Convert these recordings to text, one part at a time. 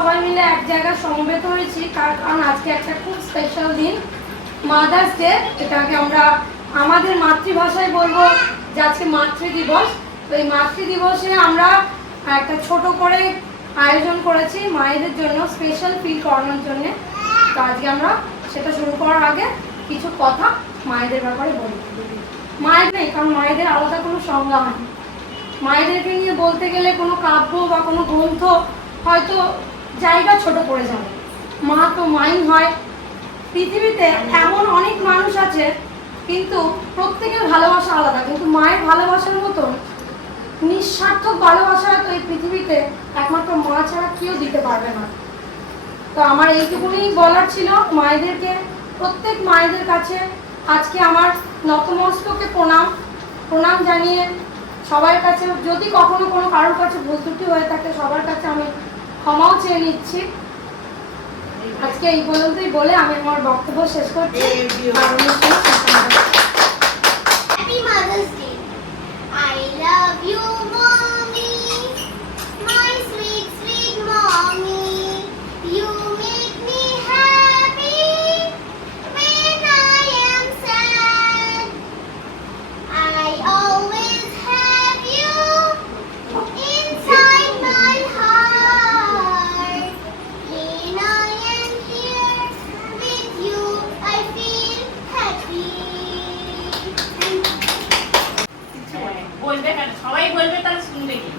সবাই মিলে এক জায়গায় সমবেত হয়েছি কারণ আজকে একটা খুব স্পেশাল দিন। মাদার্স ডে এটাকে আমরা আমাদের মাতৃভাষায় বলব, যে আজকে মাতৃ দিবস তো এই মাতৃ দিবসে আমরা একটা ছোট করে আয়োজন করেছি মায়েদের জন্য স্পেশাল ফিল করানোর জন্য। তো আজকে আমরা সেটা শুরু করার আগে কিছু কথা মায়েদের ব্যাপারে বলি। মায়ের নেই, কারণ মায়েদের আলাদা কোনো সংজ্ঞা হয়নি মায়েদেরকে নিয়ে বলতে গেলে কোনো কাব্য বা কোনো গ্রন্থ হয়তো জায়গা ছোট পড়ে যাবে মা তো মাই হয়। পৃথিবীতে এমন অনেক মানুষ আছে, কিন্তু প্রত্যেকের ভালোবাসা আলাদা। কিন্তু মায়ের ভালোবাসার মতন নিঃস্বার্থ ভালোবাসা তো এই পৃথিবীতে একমাত্র মা ছাড়া কেউ দিতে পারবে না। তো আমার এইটুকুনি বলার ছিল মায়েদেরকে, প্রত্যেক মায়েদের কাছে আজকে আমার নতমস্তকে প্রণাম। প্রণাম জানিয়ে সবার কাছে, যদি কখনো কোনো কারোর কাছে ভুল ত্রুটি হয়ে থাকে, সবার কাছে আমি ক্ষমাও চেয়ে নিচ্ছি আজকে এই পর্যন্তই বলে আমি আমার বক্তব্য শেষ করছি আর অনুষ্ঠান শেষ করছি। Happy Mother's Day. I love you, mommy.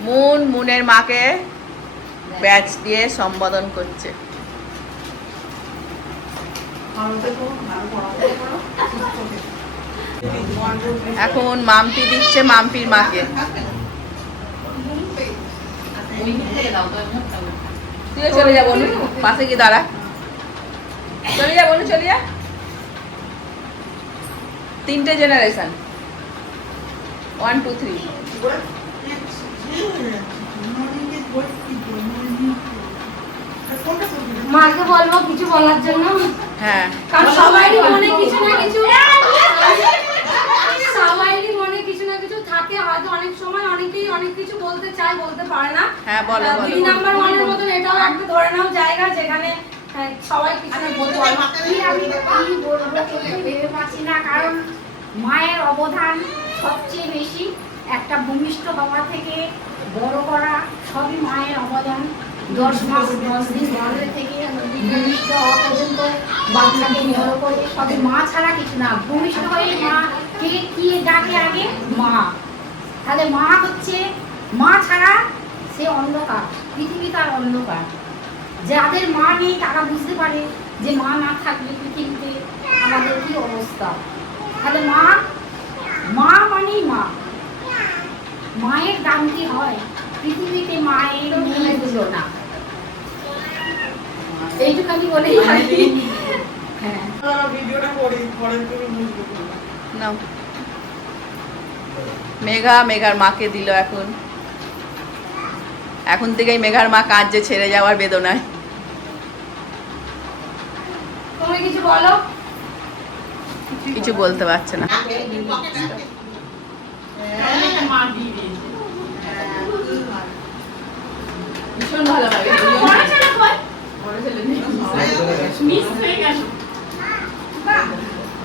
মুন মুনের মাকে ব্যাচ দিয়ে সম্বোধন করছে। এখন মাম্পি দিচ্ছে মাম্পির মাকে। তুইও চলে যা বলু পাশে গিয়ে দাঁড়া। চলে যা বলু চলে যা। তিনটে জেনারেশন ওয়ান টু থ্রি মাকে বলব কিছু বলার জন্য হ্যাঁ কারণ সবারই মনে কিছু না কিছু সবারই মনে কিছু না কিছু থাকে হয়তো অনেক সময় অনেকেই অনেক কিছু বলতে চায় বলতে পারে না হ্যাঁ বলো বলো দুই নাম্বার ওয়ানের মতন এটাও একটা ধরে নাও জায়গা যেখানে সবাই কিছু না বলতে পারে আমি বলব কিছুই ভেবে পাচ্ছি না কারণ মায়ের অবদান সবচেয়ে বেশি একটা ভূমিষ্ঠ হওয়া থেকে বড় করা সবই মায়ের অবদান। দশ মাস, দশ দিন গর্ভে থেকে ভূমিষ্ঠ হওয়া পর্যন্ত বাচ্চাকে বড় করে সবই মা ছাড়া কিছু না। ভূমিষ্ঠ হয়ে মা কে, কি ডাকে আগে? মা। তাহলে মা হচ্ছে, মা ছাড়া সে অন্ধকার, পৃথিবী তার অন্ধকার। যাদের মা নেই, তারা বুঝতে পারে যে মা না থাকলে পৃথিবীতে আমাদের কি অবস্থা। তাহলে মা মা মানেই মা। মায়ের দাম কি হয়? পৃথিবীতে মায়ের নেই হলো না। এইটুখানি বলেই হ্যাঁ। ভিডিওটা করি পরে তুমি বুঝবে নাও। মেঘা মেঘার মাকে দিল এখন। এখন থেকেই মেঘার মা কাঁদছে ছেড়ে যাওয়ার বেদনায়। তুমি কিছু বলো? কিছু বলতে পারছে না।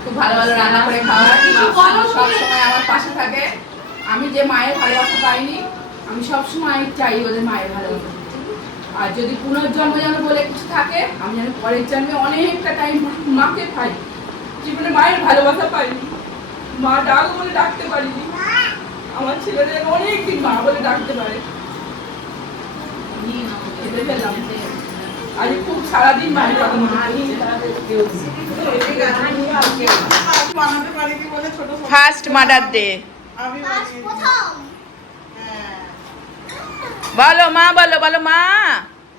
খুব ভালো ভালো রান্না করে খাওয়ার কিছু সব সময় আমার পাশে থাকে। আমি যে মায়ের ভালোবাসা পাইনি আমি সব সময় চাই ওদের মায়ের ভালোবাসা। আর যদি পুনর্জন্ম যেন বলে কিছু থাকে আমি যেন পরের জন্মে অনেকটা টাইম মাকে পাই জীবনে মায়ের ভালোবাসা পাইনি। মা ডাক বলে ডাকতে পারিনি। আমার ছেলেরা যেন অনেকদিন মা বলে ডাকতে পারে। খেতে পেলাম আজ খুব সারাদিন মায়ের কথা মনে পড়ছে। বানাতে পারি কি বলে ছোট ছোট ফার্স্ট মাদার ডে হ্যাঁ। বলো মা বলো বলো মা।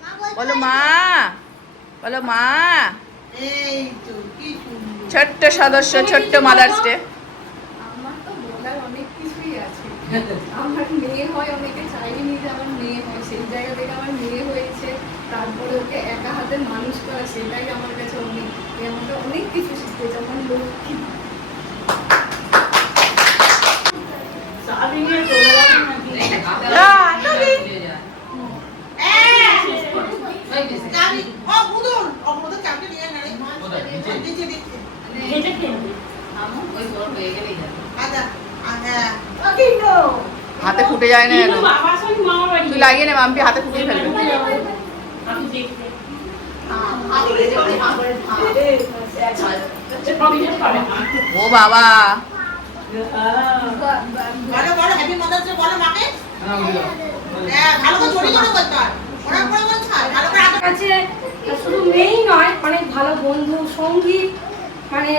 মা বলো মা। বলো মা। এই তো কি সুন্দর। ছোট্ট সদস্য ছোট্ট মাদার্স ডে আমার তো বলার অনেক কিছুই আছে। আমার মেয়ে হয় অনেকে চাইনি যে আমার মেয়ে হয়। সেই জায়গা থেকে আমার মেয়ে হয়েছে। তারপরে ওকে একা হাতে মানুষ করা সেটাই আমার কাছে অনেক আমাকে অনেক কিছু শিখতে আমার লক্ষ্মী চাবি নিয়ে চলে যাবে নাকি না, চাবি ও বুদুন ও বুদুন চাবি নিয়ে নে রে নিচে দিচ্ছে হেঁটে খেলবে আচ্ছা আচ্ছা হাতে যায় না কেন তুই লাগিয়ে নে মাম্পি হাতে ফুটিয়ে ফেলবে। ও বাবা। বলো বলো হ্যাপি মাদার্স ডে বলো মাকে। হ্যাঁ শুধু মেয়েই নয় অনেক ভালো বন্ধু সঙ্গী। মানে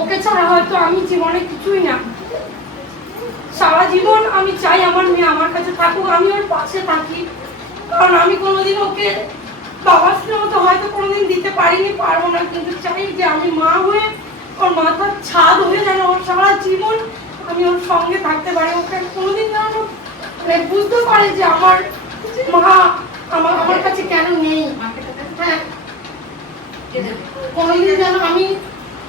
ওকে ছাড়া হয়তো আমি জীবনে কিছুই না। সারা জীবন আমি চাই আমার মেয়ে আমার কাছে থাকুক, আমি ওর পাশে থাকি। কারণ আমি কোনোদিন ওকে বাবার স্নেহ তো হয়তো কোনোদিন দিতে পারিনি, পারব না, কিন্তু চাই যে আমি মা হয়ে, ওর মাথার ছাদ হয়ে যেন ওর সারা জীবন আমি ওর সঙ্গে থাকতে পারি। ওকে কোনোদিন যেন মানে বুঝতে পারে যে আমার মা আমার আমার কাছে কেন নেই। হ্যাঁ। কোনোদিন যেন আমি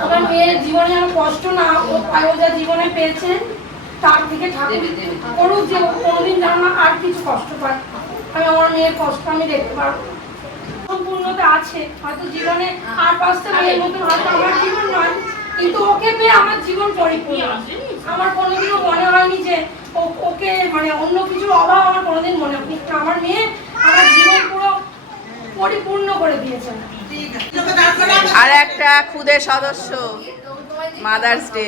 আমার মেয়ের জীবনে যেন কষ্ট না, ও যা জীবনে পেয়েছে তার থেকে ঠাকুর করুক যে কোনোদিন যেন না আর কিছু কষ্ট পায়। আমি আমার মেয়ের কষ্ট আমি দেখতে পারব। সম্পূর্ণতা আছে হয়তো জীবনে আর পাঁচটা মেয়ের মতন হয়তো আমার জীবন নয় কিন্তু ওকে পেয়ে আমার জীবন পরিপূর্ণ। আমার কোনোদিনও মনে হয়নি যে ও- ওকে মানে অন্য কিছুর অভাব আমার কোনোদিন মনে হয়নি। আমার মেয়ে আমার জীবন পুরো পরিপূর্ণ করে দিয়েছে। আর একটা খুদে সদস্য মাদার্স ডে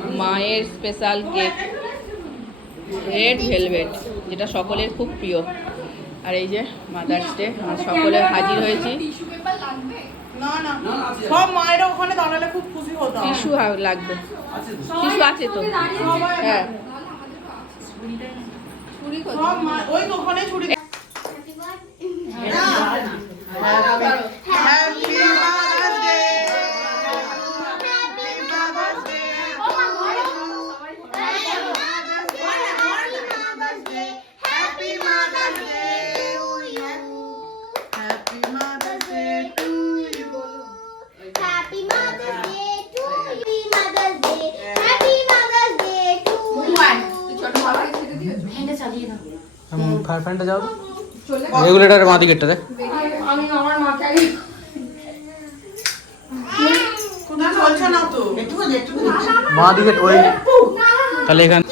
মায়ের স্পেশাল কেক রেড ভেলভেট যেটা সকলের খুব প্রিয়। আর এই যে মাদার্স ডে আমরা সকলে হাজির হয়েছি। না না সব মায়েরা ওখানে দাঁড়ালে খুব খুশি হতাম। টিস্যু লাগবে। টিস্যু আছে তো? হ্যাঁ। সব মা ওই তো ছুরি। Happy day happy mother's day happy mother's day happy mother's day to you Happy Mother's Day to you. Happy Mother's Day. Happy Mother's Day to you. ফায়ার ফ্যানটা যাও রেগুলেটারের মা দিকেরটা দেখ। আমি আমার মাকে আগে না চলছে না তো? একটু একটু মা দিকে ওই তাহলে এখানে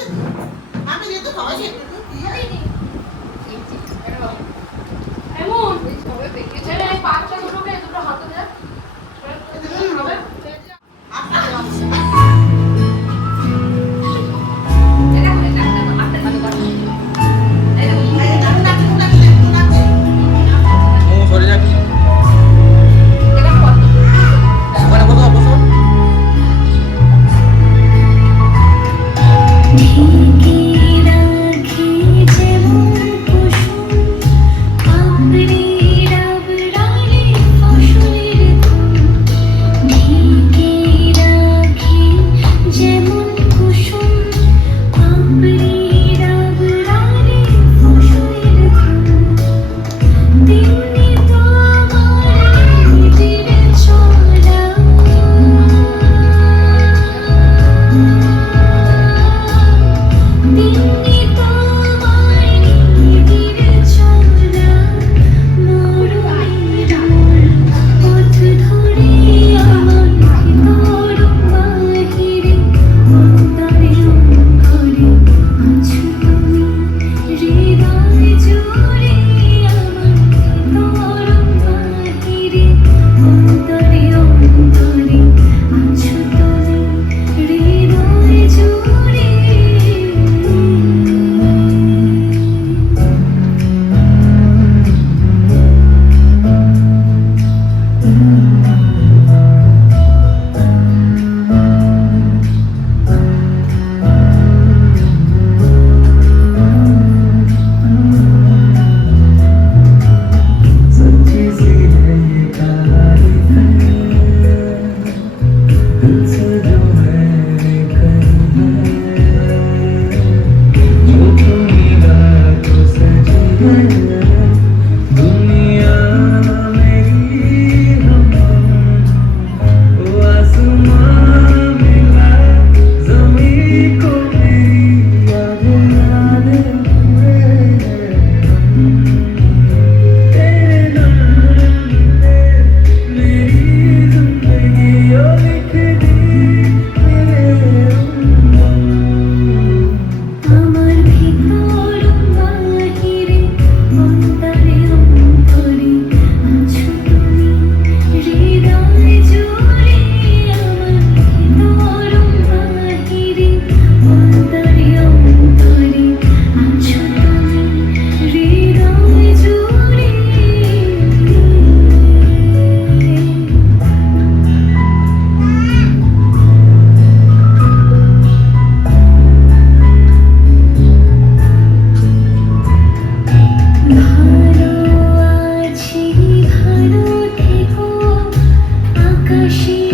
এমন। আকাশের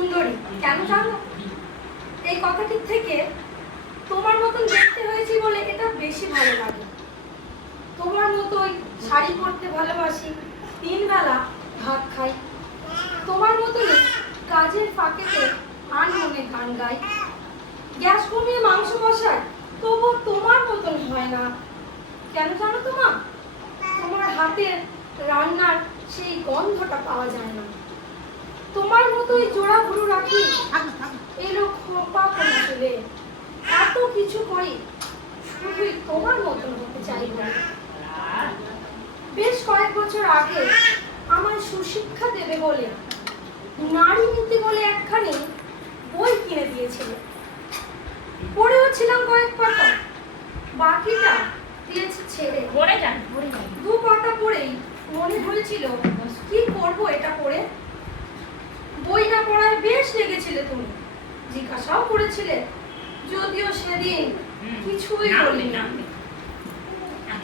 সুন্দরী, কেন জানো? এই কথাটি থেকে তোমার মতন দেখতে হয়েছি বলে এটা বেশি ভালো লাগে। তোমার মতোই শাড়ি পরতে ভালোবাসি তিন বেলা ভাত খাই। তোমার মতনই কাজের ফাঁকেতে আন মনে গান গাই। গ্যাস কমিয়ে মাংস বসায় তবু তোমার মতন হয় না। কেন জানো তোমা? তোমার হাতের রান্নার সেই গন্ধটা পাওয়া যায় না। তোমার মতোই জোড়া ভুরু রাখি। এলো খোপা করে চলে এত কিছু করি শুধুই তোমার মতন হতে চাই বলে। বেশ কয়েক বছর আগে আমায় সুশিক্ষা দেবে বলে নারী নীতি বলে একখানি বই কিনে দিয়েছিল। পড়েও ছিলাম কয়েক পাতা। বাকিটা দিয়েছে ছেড়ে পড়ে যান দু পাতা পড়েই মনে হয়েছিল কি করব এটা পড়ে? বই না পড়ায় বেশ লেগেছিলে তুমি। জিজ্ঞাসাও করেছিলে যদিও সেদিন কিছুই বলি না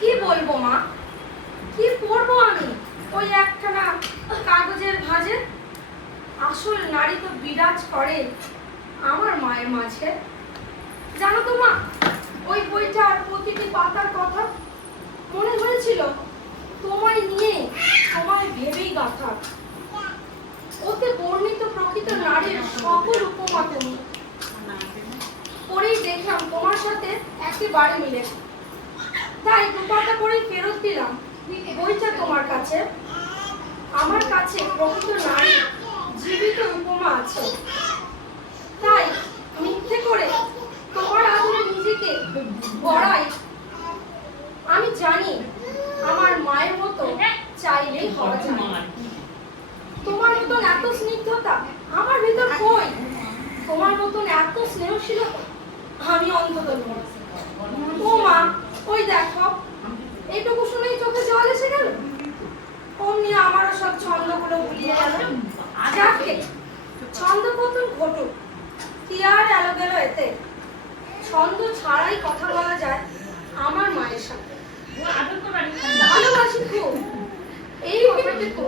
কি বলব মা? কি পড়ব আমি? ওই একখানা কাগজের ভাঁজে? আসল নারী তো বিরাজ করে আমার মায়ের মাঝে। জানো তো মা ওই বইটার প্রতিটি পাতার কথা মনে হয়েছিল? তোমায় নিয়ে তোমায় ভেবেই গাথা। ওতে বর্ণিত প্রকৃত নারীর সকল উপমা তুমি পরেই দেখলাম তোমার সাথে একেবারে মিলে। তাই দু পাতা পরেই ফেরত দিলাম। বইটা তোমার কাছে। আমার কাছে প্রকৃত নারী জীবিত উপমা আছে। তাই মিথ্যে করে তোমার আদরে নিজেকে গড়াই। আমি জানি আমার মায়ের মতো চাইলেই হওয়া যায়। তোমার মতন এত স্নিগ্ধতা আমার ভিতর কই? তোমার মতন এত স্নেহশীলতা আমি অন্তত। ও মা, ওই দেখো এইটুকু শুনেই চোখে জল এসে গেল? অমনি আমারও সব ছন্দগুলো ভুলিয়ে গেল। যাকে ছন্দ পতন ঘটুক আর এলো গেল এতে? ছন্দ ছাড়াই কথা বলা যায় আমার মায়ের সাথে। ভালোবাসি খুব। এই কথাটুকু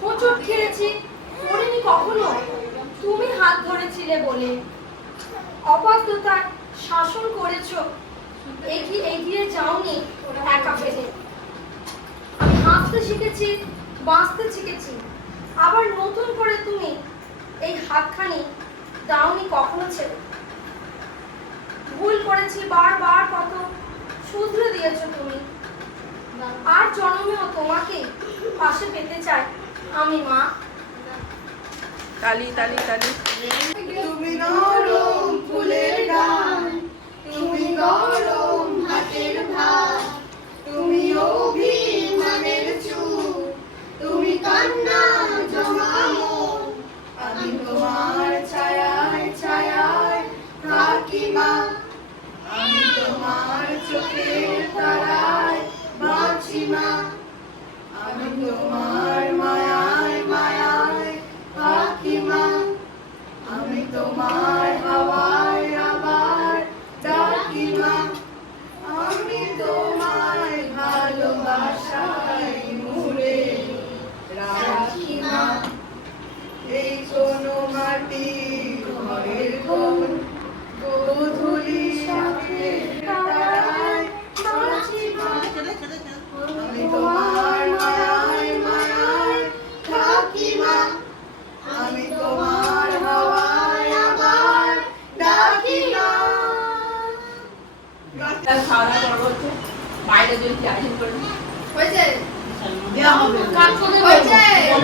পথ খেয়েছি, পড়িনি কখনো? তুমি হাত ধরেছিলে বলে। অবাধ্যতার শাসন করেছ, এগিয়ে এগিয়ে যাওনি একা ফেলে। আমি হাসতে শিখেছি, বাঁচতে শিখেছি। আবার নতুন করে তুমি এই হাতখানি দাওনি কখনো ছেড়ে। ভুল করেছি বারবার কত শুধরে দিয়েছ তুমি। আর জন্মেও তোমাকে পাশে পেতে চাই। আমি মা। তালি তালি তালি তুমি নরম ফুলের গান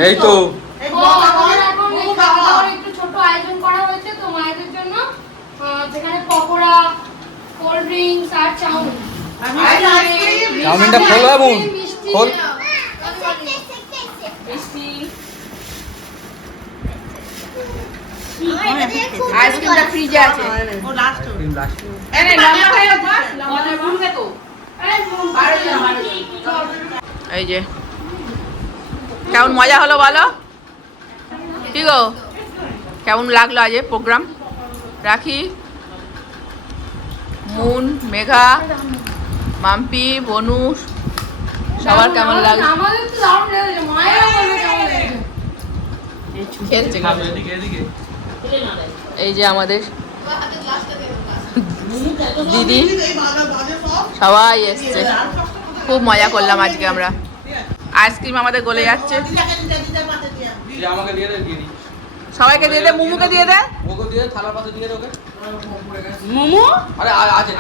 এই তো। ছোট আয়োজন করা হয়েছে তো মায়েদের জন্য। যেখানে পকোড়া কোল্ড ড্রিঙ্কস আর চাউমিন। আইসক্রিমটা ফ্রিজে আছে। এই যে। কেমন মজা হলো বলো? কি গো? কেমন লাগল আজ প্রোগ্রাম রাখি? মুন মেঘা মাম্পি বনু সবার কেমন লাগল? খেলছে এই যে আমাদের দিদি। সবাই এসছে। খুব মজা করলাম আজকে আমরা। আইসক্রিম আমাদের গলে যাচ্ছে। সবাইকে দিয়ে দে মুমুকে দিয়ে দে। ওকে দিয়ে থালা থালার দিয়ে দে ওকে। মোমো? আরে আ- আছে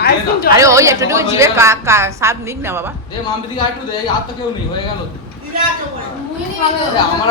আরে ওই একটু জিভে কা- কা- স্বাদ নিক না বাবা। দে মাম্পি দিকে আরেকটু দে আর তো কেউ নেই হয়ে গেল। আরে আমার